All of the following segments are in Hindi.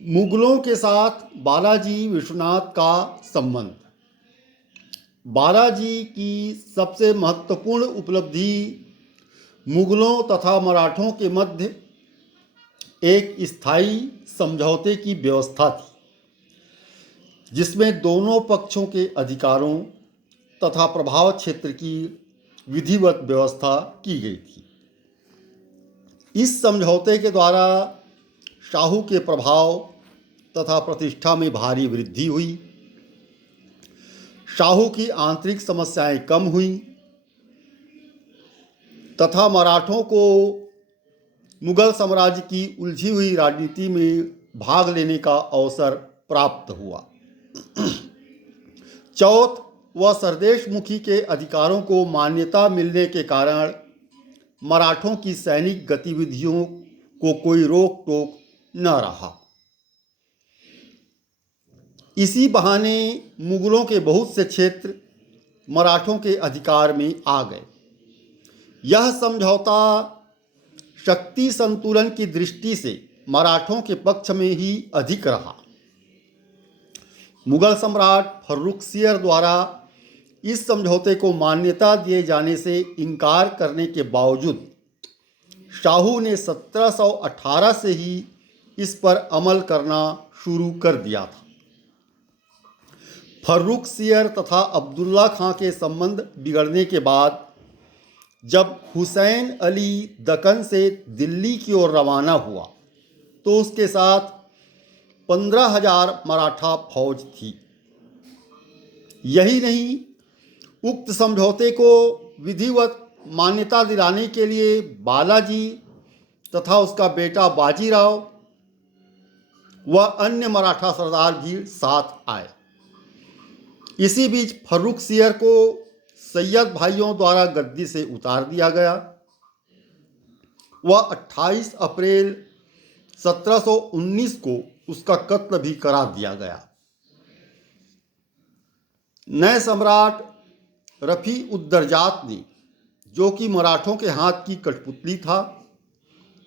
मुगलों के साथ बालाजी विश्वनाथ का संबंध। बालाजी की सबसे महत्वपूर्ण उपलब्धि मुगलों तथा मराठों के मध्य एक स्थायी समझौते की व्यवस्था थी, जिसमें दोनों पक्षों के अधिकारों तथा प्रभाव क्षेत्र की विधिवत व्यवस्था की गई थी। इस समझौते के द्वारा शाहू के प्रभाव तथा प्रतिष्ठा में भारी वृद्धि हुई। शाहू की आंतरिक समस्याएं कम हुई तथा मराठों को मुगल साम्राज्य की उलझी हुई राजनीति में भाग लेने का अवसर प्राप्त हुआ। चौथ व सरदेशमुखी के अधिकारों को मान्यता मिलने के कारण मराठों की सैनिक गतिविधियों को कोई रोक टोक न रहा। इसी बहाने मुगलों के बहुत से क्षेत्र मराठों के अधिकार में आ गए। यह समझौता शक्ति संतुलन की दृष्टि से मराठों के पक्ष में ही अधिक रहा। मुगल सम्राट फर्रुखसियर द्वारा इस समझौते को मान्यता दिए जाने से इनकार करने के बावजूद शाहू ने 1718 से ही इस पर अमल करना शुरू कर दिया था। फर्रुखसियर तथा अब्दुल्ला खां के संबंध बिगड़ने के बाद जब हुसैन अली दक्कन से दिल्ली की ओर रवाना हुआ तो उसके साथ 15,000 मराठा फौज थी। यही नहीं, उक्त समझौते को विधिवत मान्यता दिलाने के लिए बालाजी तथा उसका बेटा बाजीराव व अन्य मराठा सरदार भी साथ आए। इसी बीच फर्रुखसियर को सैयद भाइयों द्वारा गद्दी से उतार दिया गया। वह 28 अप्रैल 1719 को उसका कत्ल भी करा दिया गया। नए सम्राट रफ़ी उद्दरजात ने, जो कि मराठों के हाथ की कठपुतली था,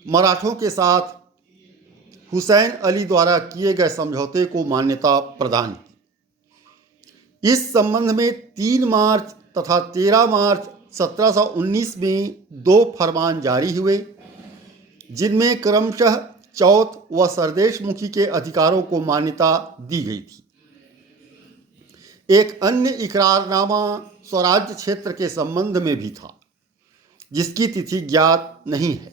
मराठों के साथ हुसैन अली द्वारा किए गए समझौते को मान्यता प्रदान की। इस संबंध में 3 मार्च तथा 13 मार्च 1719 में 2 फरमान जारी हुए, जिनमें क्रमशः चौथ व सरदेशमुखी के अधिकारों को मान्यता दी गई थी। एक अन्य इकरारनामा स्वराज्य क्षेत्र के संबंध में भी था, जिसकी तिथि ज्ञात नहीं है।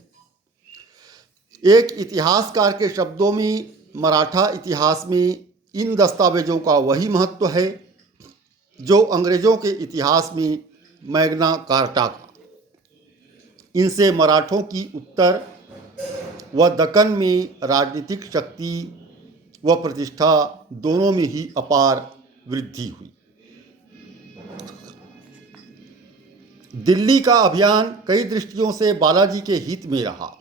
एक इतिहासकार के शब्दों में मराठा इतिहास में इन दस्तावेजों का वही महत्व है जो अंग्रेजों के इतिहास में मैग्ना कार्टा था। इनसे मराठों की उत्तर व दक्कन में राजनीतिक शक्ति व प्रतिष्ठा दोनों में ही अपार वृद्धि हुई। दिल्ली का अभियान कई दृष्टियों से बालाजी के हित में रहा।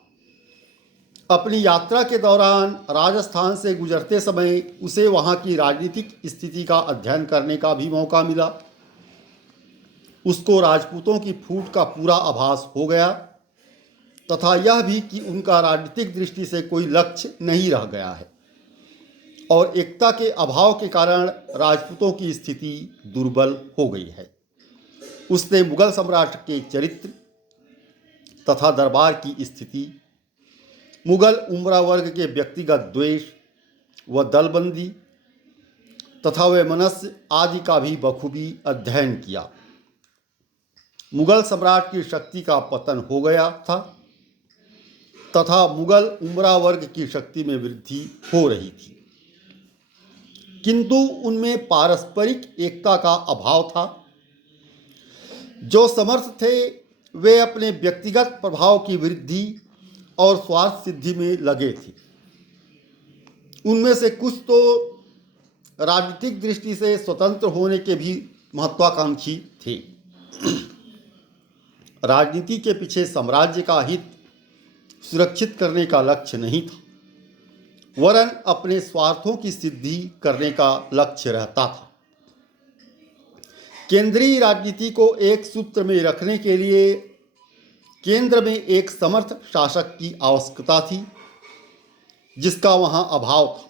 अपनी यात्रा के दौरान राजस्थान से गुजरते समय उसे वहाँ की राजनीतिक स्थिति का अध्ययन करने का भी मौका मिला। उसको राजपूतों की फूट का पूरा आभास हो गया तथा यह भी कि उनका राजनीतिक दृष्टि से कोई लक्ष्य नहीं रह गया है और एकता के अभाव के कारण राजपूतों की स्थिति दुर्बल हो गई है। उसने मुगल सम्राट के चरित्र तथा दरबार की स्थिति, मुगल उमरा वर्ग के व्यक्तिगत द्वेष व दलबंदी तथा वैमनस्य आदि का भी बखूबी अध्ययन किया। मुगल सम्राट की शक्ति का पतन हो गया था तथा मुगल उमरा वर्ग की शक्ति में वृद्धि हो रही थी, किंतु उनमें पारस्परिक एकता का अभाव था। जो समर्थ थे वे अपने व्यक्तिगत प्रभाव की वृद्धि और स्वार्थ सिद्धि में लगे थे। उनमें से कुछ तो राजनीतिक दृष्टि से स्वतंत्र होने के भी महत्वाकांक्षी थे। राजनीति के पीछे साम्राज्य का हित सुरक्षित करने का लक्ष्य नहीं था, वरन अपने स्वार्थों की सिद्धि करने का लक्ष्य रहता था। केंद्रीय राजनीति को एक सूत्र में रखने के लिए केंद्र में एक समर्थ शासक की आवश्यकता थी, जिसका वहाँ अभाव था।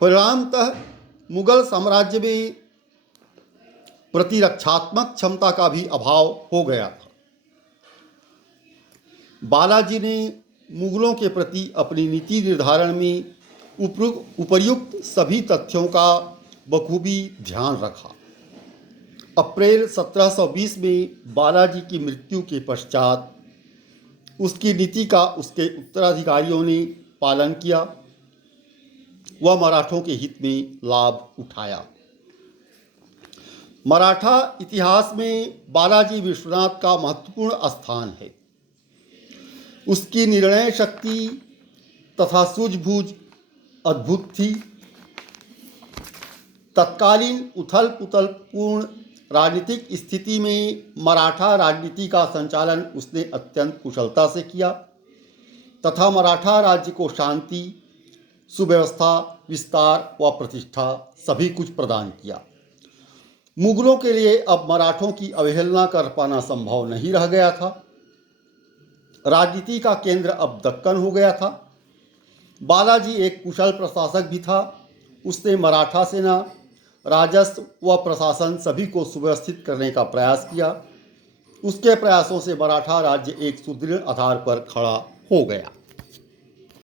परिणामतः मुगल साम्राज्य में प्रतिरक्षात्मक क्षमता का भी अभाव हो गया था। बालाजी ने मुगलों के प्रति अपनी नीति निर्धारण में उपर्युक्त सभी तथ्यों का बखूबी ध्यान रखा। अप्रैल 1720 में बालाजी की मृत्यु के पश्चात उसकी नीति का उसके उत्तराधिकारियों ने पालन किया। वह मराठों के हित में लाभ उठाया। मराठा इतिहास में बालाजी विश्वनाथ का महत्वपूर्ण स्थान है। उसकी निर्णय शक्ति तथा सूझबूझ अद्भुत थी। तत्कालीन उथल पुथल पूर्ण राजनीतिक स्थिति में मराठा राजनीति का संचालन उसने अत्यंत कुशलता से किया तथा मराठा राज्य को शांति, सुव्यवस्था, विस्तार व प्रतिष्ठा सभी कुछ प्रदान किया। मुगलों के लिए अब मराठों की अवहेलना कर पाना संभव नहीं रह गया था। राजनीति का केंद्र अब दक्कन हो गया था। बालाजी एक कुशल प्रशासक भी था। उसने मराठा सेना, राजस्व व प्रशासन सभी को सुव्यवस्थित करने का प्रयास किया। उसके प्रयासों से मराठा राज्य एक सुदृढ़ आधार पर खड़ा हो गया।